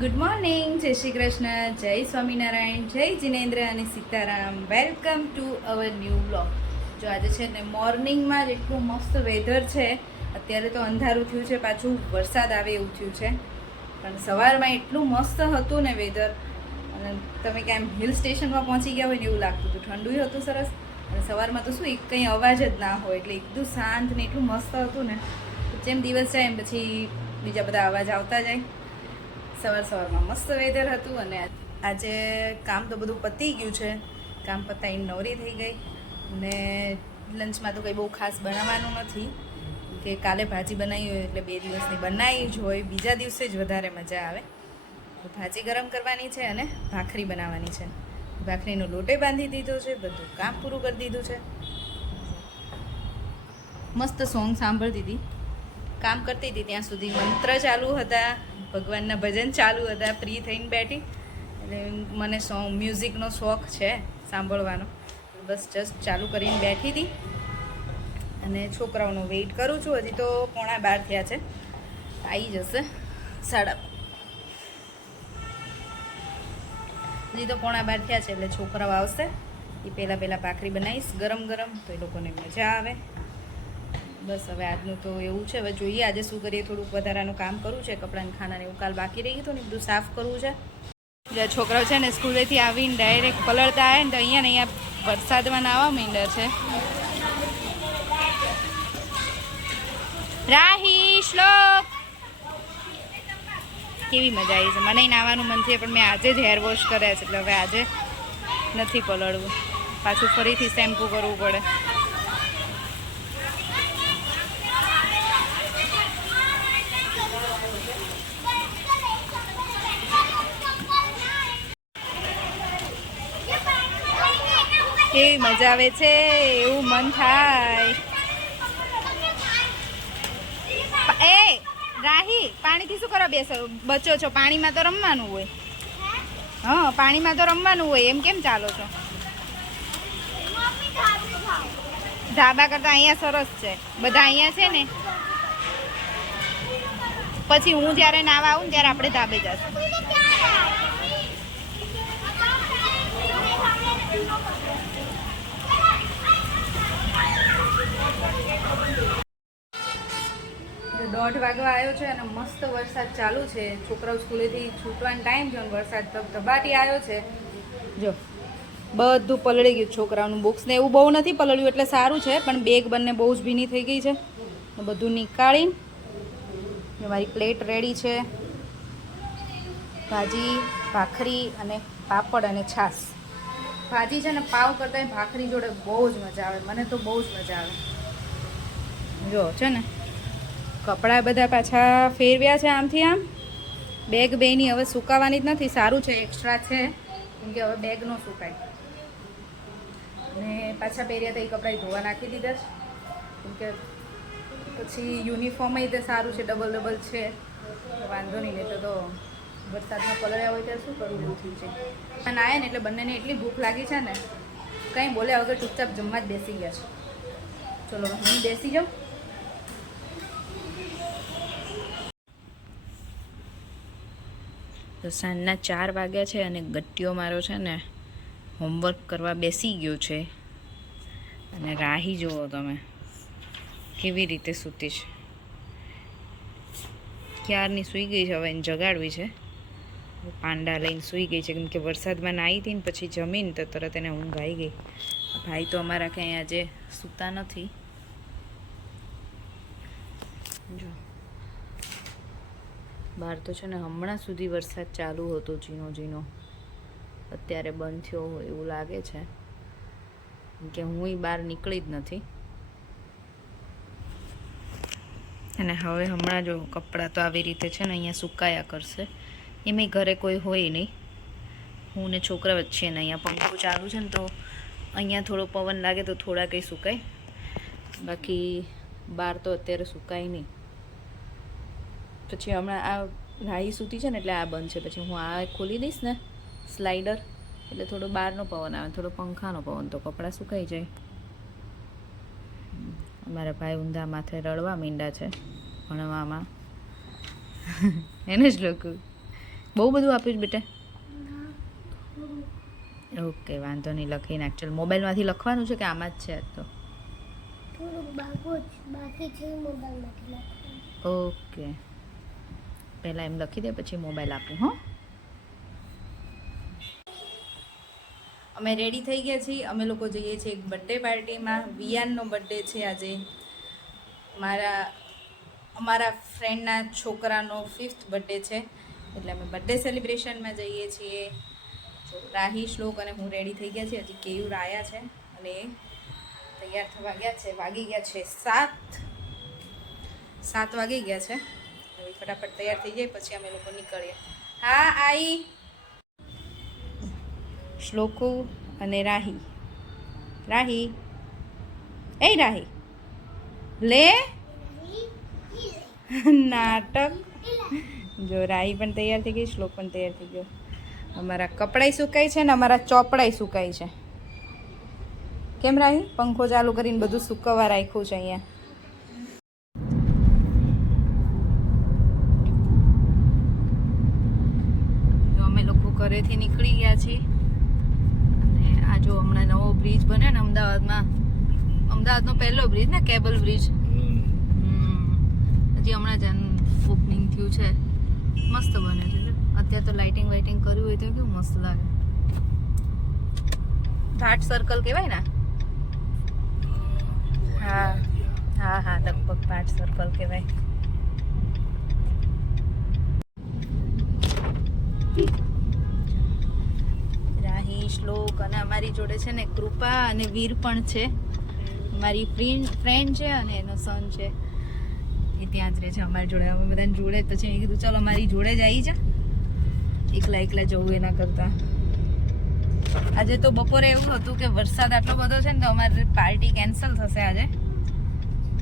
Good morning, જય શ્રી કૃષ્ણ, જય સ્વામિનારાયણ, જય જિનેન્દ્ર અને Sitaram. Welcome to our new blog. જો આજે છે ને મોર્નિંગમાં જ એટલું મસ્ત વેધર છે. અત્યારે તો અંધારું થયું છે, પાછું વરસાદ આવે એવું થયું છે, પણ સવારમાં એટલું મસ્ત હતું ને વેધર. અને તમે ક્યાંય હિલ સ્ટેશનમાં પહોંચી ગયા હોય ને એવું લાગતું હતું. ઠંડુ હતું સરસ, અને સવારમાં તો શું કંઈ અવાજ જ ના હોય, એટલે એકદમ શાંત ને એટલું મસ્ત હતું ને. જેમ દિવસ જાય એમ પછી બીજા બધા અવાજ આવતા જાય. સવારમાં મસ્ત વેધર હતું. અને આજે કામ તો બધું પતી ગયું છે. કામ પતાવીને નવરી થઈ ગઈ. અને લંચમાં તો કંઈ બહુ ખાસ બનાવવાનું નથી, કે કાલે ભાજી બનાવી હોય એટલે 2 દિવસની બનાવી જ હોય, બીજા દિવસે જ વધારે મજા આવે. ભાજી ગરમ કરવાની છે અને ભાખરી બનાવવાની છે. ભાખરીનો લોટે બાંધી દીધો છે, બધું કામ પૂરું કરી દીધું છે. મસ્ત સોંગ સાંભળતી હતી, કામ કરતી હતી ત્યાં સુધી મંત્ર ચાલુ હતા, ભગવાનના ભજન ચાલુ હતા. ફ્રી થઈને બેઠી, એટલે મને મ્યુઝિકનો શોખ છે સાંભળવાનો. બસ જસ્ટ ચાલુ કરીને બેઠી હતી અને છોકરાઓનો વેઇટ કરું છું. હજી તો 11:45 થયા છે, આવી જશે 12:30. હજી તો 11:45 થયા છે, એટલે છોકરાઓ આવશે એ પહેલાં ભાખરી બનાવીશ ગરમ ગરમ, તો એ લોકોને મજા આવે. બસ હવે આજનું તો એવું છે. હવે જોઈએ આજે શું કરીએ. થોડુંક વધારાનું કામ કરવું છે, કપડાં ખાનાને એવું કાલ બાકી રહી ગયું હતું ને, બધું સાફ કરવું છે. જે છોકરાઓ છે ને સ્કૂલેથી આવીને ડાયરેક્ટ પલળતા આવે ને, તો અહીંયા વરસાદમાં નાહવા માંડ્યા છે. રાહી શ્લોક કેવી મજા આવી છે. મને નાહવાનું મન છે, પણ મેં આજે જ હેર વોશ કર્યા છે, એટલે હવે આજે નથી પલળવું. પાછું ફરીથી શેમ્પૂ કરવું પડે. કેવી મજા આવે છે, એવું મન થાય. એ રાહી, પાણીથી શું કરવા બેસો બચો છો? પાણીમાં તો રમવાનું હોય. હા, પાણીમાં તો રમવાનું હોય, એમ કેમ ચાલો છો? ધાબા કરતા અહીંયા સરસ છે, બધા અહીંયા છે ને. પછી હું જ્યારે નાવા આવું ને ત્યારે આપણે ધાબે જશું. દોઢ વાગવા આવ્યો છે અને મસ્ત વરસાદ ચાલુ છે. છોકરાઓ સ્કૂલેથી છૂટવાનો ટાઈમ થયો, વરસાદ ધબધબાટી આવ્યો છે. જો બધું પલળી ગયું. છોકરાઓનું બુક્સ ને એવું બહુ નથી પલળ્યું, એટલે સારું છે, પણ બેગ બંને બહુ જ ભીની થઈ ગઈ છે. બધું નીકાળીને મારી પ્લેટ રેડી છે. ભાજી, ભાખરી અને પાપડ અને છાશ. ભાજી છે ને પાવ કરતાં ભાખરી જોડે બહુ જ મજા આવે. મને તો બહુ જ મજા આવે. જો છે ને કપડાં બધા પાછા ફેરવ્યા છે આમથી આમ. બેગ બેની હવે સુકાવાની જ નથી. સારું છે એક્સ્ટ્રા છે, કેમ કે હવે બેગ ન સુકાય. અને પાછા પહેર્યા તો એ કપડાં ધોવા નાખી દીધા છે, કેમ કે પછી યુનિફોર્મ તે સારું છે, ડબલ છે, વાંધો નહીં. નહીં તો વરસાદમાં પલળ્યા હોય ત્યારે શું કરવું એવું થયું છે. અને આવ્યા ને એટલે બંનેને એટલી ભૂખ લાગી છે ને, કંઈ બોલ્યા વગર ચૂપચાપ જમવા જ બેસી ગયા છે. ચલો હું બેસી જાઉં. તો સાંજના 4 વાગ્યા છે અને ગટ્ટીઓ મારો છે ને હોમવર્ક કરવા બેસી ગયો છે. અને રાહી જુઓ તમે કેવી રીતે સૂતી છે. ક્યારની સૂઈ ગઈ છે, હવે એને જગાડવી છે. પાંડા લઈને સૂઈ ગઈ છે, કેમ કે વરસાદમાં નાહી હતી ને પછી જમીને તો તરત એને ઊંઘ આવી ગઈ. ભાઈ તો અમારા ક્યાંય આજે સૂતા નથી. જો બહાર તો છે ને હમણાં સુધી વરસાદ ચાલુ હતો, ઝીણો ઝીણો. અત્યારે બંધ થયો હોય એવું લાગે છે, કે હું બહાર નીકળી જ નથી. અને હવે હમણાં જો કપડાં તો આવી રીતે છે ને અહીંયા સુકાયા કરશે. એમાંય ઘરે કોઈ હોય નહીં, હું ને છોકરા વચ્ચે ને અહીંયા પંખો ચાલુ છે ને, તો અહીંયા થોડો પવન લાગે તો થોડા કંઈ સુકાય, બાકી બહાર તો અત્યારે સુકાય નહીં. પછી હમણાં આ રાહી સૂતી છે ને એટલે આ બંધ છે. પછી હું આ ખોલી દઈશ ને સ્લાઇડર, એટલે થોડો બહારનો પવન આવે, થોડો પંખાનો પવન, તો કપડાં સુકાઈ જાય. અમારા ભાઈ ઊંધા માથે રડવા માંડ્યા છે ભણવામાં. એને જ લોકો બહુ બધું આપ્યું છે બેટા? ઓકે, વાંધો નહીં, લખી નાખ. ચાલ, મોબાઈલમાંથી લખવાનું છે કે આમાં જ છે તો? ઓકે, પહેલાં એમ લખી દે, પછી મોબાઈલ આપું. હો, અમે રેડી થઈ ગયા છીએ. અમે લોકો જઈએ છીએ એક બર્થડે પાર્ટીમાં. વિયાનનો બર્થડે છે આજે. અમારા ફ્રેન્ડના છોકરાનો 5th બર્થડે છે, એટલે અમે બર્થડે સેલિબ્રેશનમાં જઈએ છીએ. તો રાહી, શ્લોક અને હું રેડી થઈ ગયા છીએ. હજી કેયુર આવ્યા છે અને તૈયાર થવા ગયા છે. વાગી ગયા છે 7 વાગી ગયા છે. હવે ફટાફટ તૈયાર થઈ જાય પછી અમે લોકો નીકળીએ. હા, આઈ શ્લોકો અને રાહી. રાહી, એ રાહી લે નાટક. જો રાહી પણ તૈયાર થઈ ગઈ, શ્લોક પણ તૈયાર થઈ ગયો. અમારા કપડાય સુકાય છે ને અમારા ચોપડાય સુકાય છે. કેમ રાહી? પંખો ચાલુ કરીને બધું સુકવવા રાખ્યું છે અહીંયા. તો અમે લોકો ઘરેથી નીકળી ગયા છીએ અને આ જો હમણાં નવો બ્રિજ બને ને અમદાવાદનો પહેલો બ્રિજ ને, કેબલ બ્રિજ. હજી હમણાં જ ઓપનિંગ થયું છે. મસ્ત બને છે. અત્યારે તો લાઇટિંગ કર્યું હોય તો કેવું મસ્ત લાગે. ઘાટ સર્કલ કહેવાય ને? હા હા હા, લગભગ ઘાટ સર્કલ કહેવાય. રાહી, શ્લોક અને અમારી જોડે છે ને કૃપા અને વીર પણ છે. મારી ફ્રેન્ડ છે અને એનો સન છે, એ ત્યાં જ રહે છે અમારી જોડે. અમે બધાને જોડે જ. પછી મેં કીધું ચાલો અમારી જોડે જ આવી જા, એકલા જવું એના કરતાં. આજે તો બપોરે એવું હતું કે વરસાદ આટલો બધો છે ને તો અમારી પાર્ટી કેન્સલ થશે આજે.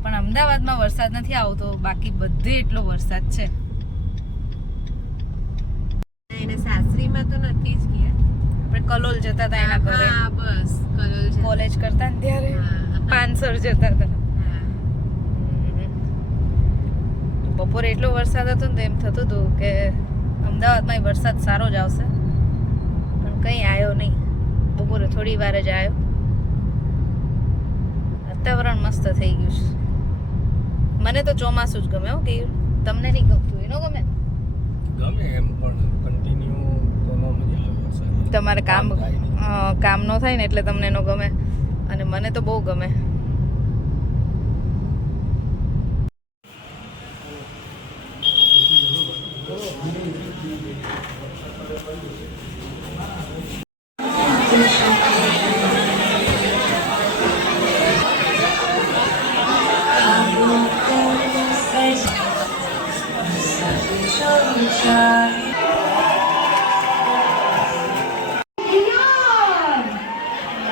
પણ અમદાવાદમાં વરસાદ નથી આવતો, બાકી બધે એટલો વરસાદ છે. એને સાસરીમાં તો નથી જ ગયા. આપણે કલોલ જતા હતા એના ઘરે. હા, બસ કલોલ કોલેજ કરતા ને ત્યારે પાનસર જતા હતા. બપોરે એટલો વરસાદ હતો ને તો એમ થતું હતું કે અમદાવાદમાં વરસાદ સારો જ આવશે, પણ કંઈ આવ્યો નહીં. બપોરે થોડી વાર જ આવ્યો. વાતાવરણ મસ્ત થઈ ગયું છે. મને તો ચોમાસું જ ગમે. હો કે તમને નહીં ગમતું? એનો ગમે? ગમે એમ, પણ કન્ટિન્યુ તો ન મજા આવે વરસાદ. તમારે કામ ન થાય ને એટલે તમને એનો ગમે, અને મને તો બહુ ગમે.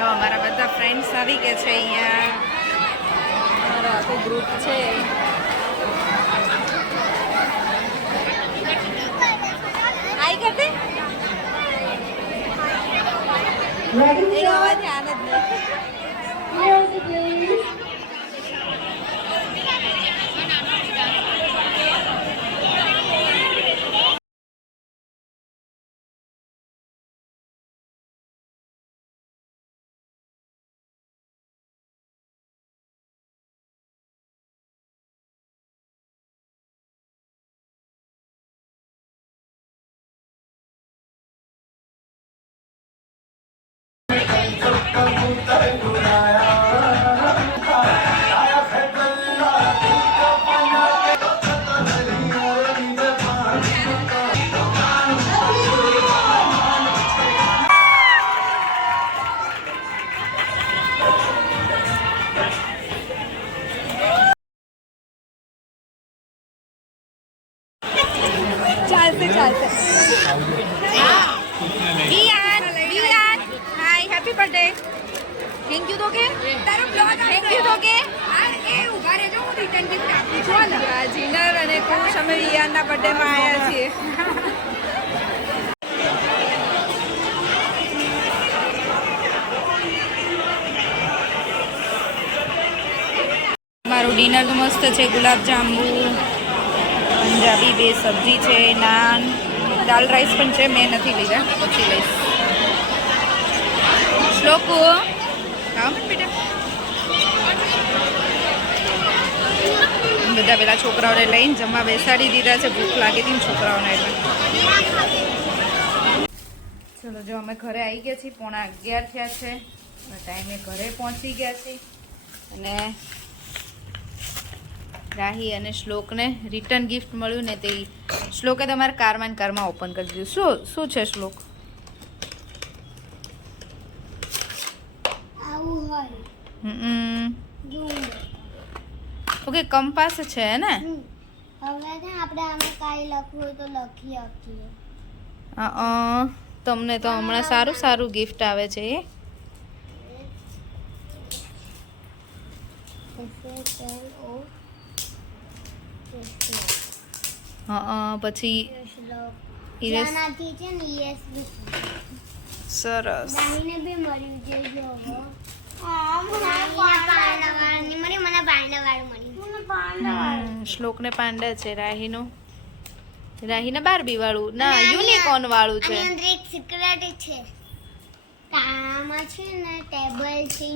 અમારા બધા ફ્રેન્ડ્સ આવી ગયા છે અહીંયા. અમારો આખો ગ્રુપ છે. આઈ કરતે એનો અવાજ આનંદ નહીં. ચાલશે. વિયાન હાય, હેપી બર્થડે. થેન્ક યુ તો કે તારો બ્લોગ થેન્ક યુ તો કે એ ઉભા રહેજો, હું રિટર્ન ગિફ્ટ આપું છું. જીનર અને કુશ અમે વિયાનના બર્થડેમાં આવ્યા છીએ. મારું ડિનર તો મસ્ત છે. ગુલાબ જાંબુ, પંજાબી 2 સબ્જી છે, નાન દાલ રાઈસ પણ છે, મેં નથી લીધા, પછી લઈશ. શ્લોકુ ખાવ ને બેટા. બધા પેલા છોકરાઓને લઈને જમવા બેસાડી દીધા છે, ભૂખ લાગી હતી ને છોકરાઓને એટલે. ચલો જો અમે ઘરે આવી ગયા છીએ, 11:15 થયા છે અને ટાઈમે ઘરે પહોંચી ગયા છીએ. અને રાહી અને શ્લોકને રિટર્ન ગિફ્ટ મળ્યું ને તે શ્લોકે તમારે કારમાં ઓપન કરી દીધું. શું છે શ્લોક? ઓકે, કંપાસ છે ને? હવે આપણે આમાં કાંઈ લખવું હોય તો લખી શકીએ. તમને તો હમણાં સારું ગિફ્ટ આવે છે એ. પછી જેનાથી છે ને USB સરસ. દાહીને બી મળ્યું છે જો. મને પાંડાવાળું મળ્યું. શ્લોકને પાંડા છે, રાહીને બાર્બી વાળું ના યુનિકોર્ન વાળું છે. અને અંદર એક સિક્રેટ છે. આમાં છે ને ટેબલ છે.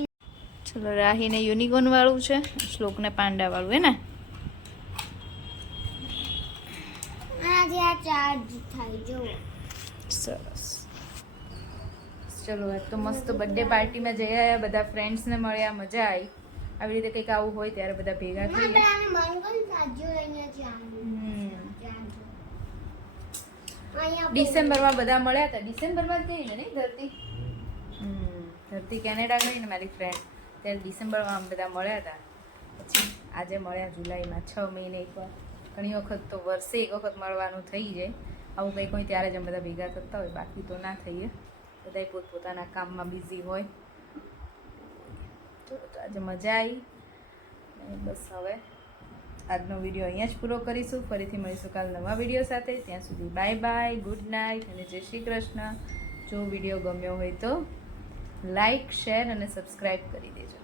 ચલો, રાહીને યુનિકોર્ન વાળું છે, શ્લોકને પાંડા વાળું, હે ને? આનાથી આ ચાર્જ થાય જો. સરસ. ચલો, આજ તો મસ્ત બર્થડે પાર્ટીમાં જઈ આવ્યા, બધા ફ્રેન્ડ્સને મળ્યા, મજા આવી. આવી રીતે કંઈક આવું હોય ત્યારે બધા ભેગા થઈએ. ડિસેમ્બરમાં બધા મળ્યા હતા. ડિસેમ્બરમાં જ ગઈ ને નહીં ધરતી? ધરતી કેનેડા ગઈ ને મારી ફ્રેન્ડ, ત્યારે ડિસેમ્બરમાં અમે બધા મળ્યા હતા. પછી આજે મળ્યા જુલાઈમાં, 6 મહિને એકવાર. ઘણી વખત તો વર્ષે એક વખત મળવાનું થઈ જાય. આવું કંઈક હોય ત્યારે જ અમે બધા ભેગા થતા હોય, બાકી તો ના થઈએ. બધા પોતપોતાના કામમાં બિઝી હોય. તો આજે મજા આવી. બસ હવે આજનો વિડીયો અહીંયા જ પૂરો કરીશું. ફરીથી મળીશું કાલ નવા વિડીયો સાથે. ત્યાં સુધી બાય બાય, ગુડ નાઇટ અને જય શ્રી કૃષ્ણ. જો વિડીયો ગમ્યો હોય તો લાઈક, શેર અને સબસ્ક્રાઈબ કરી દેજો.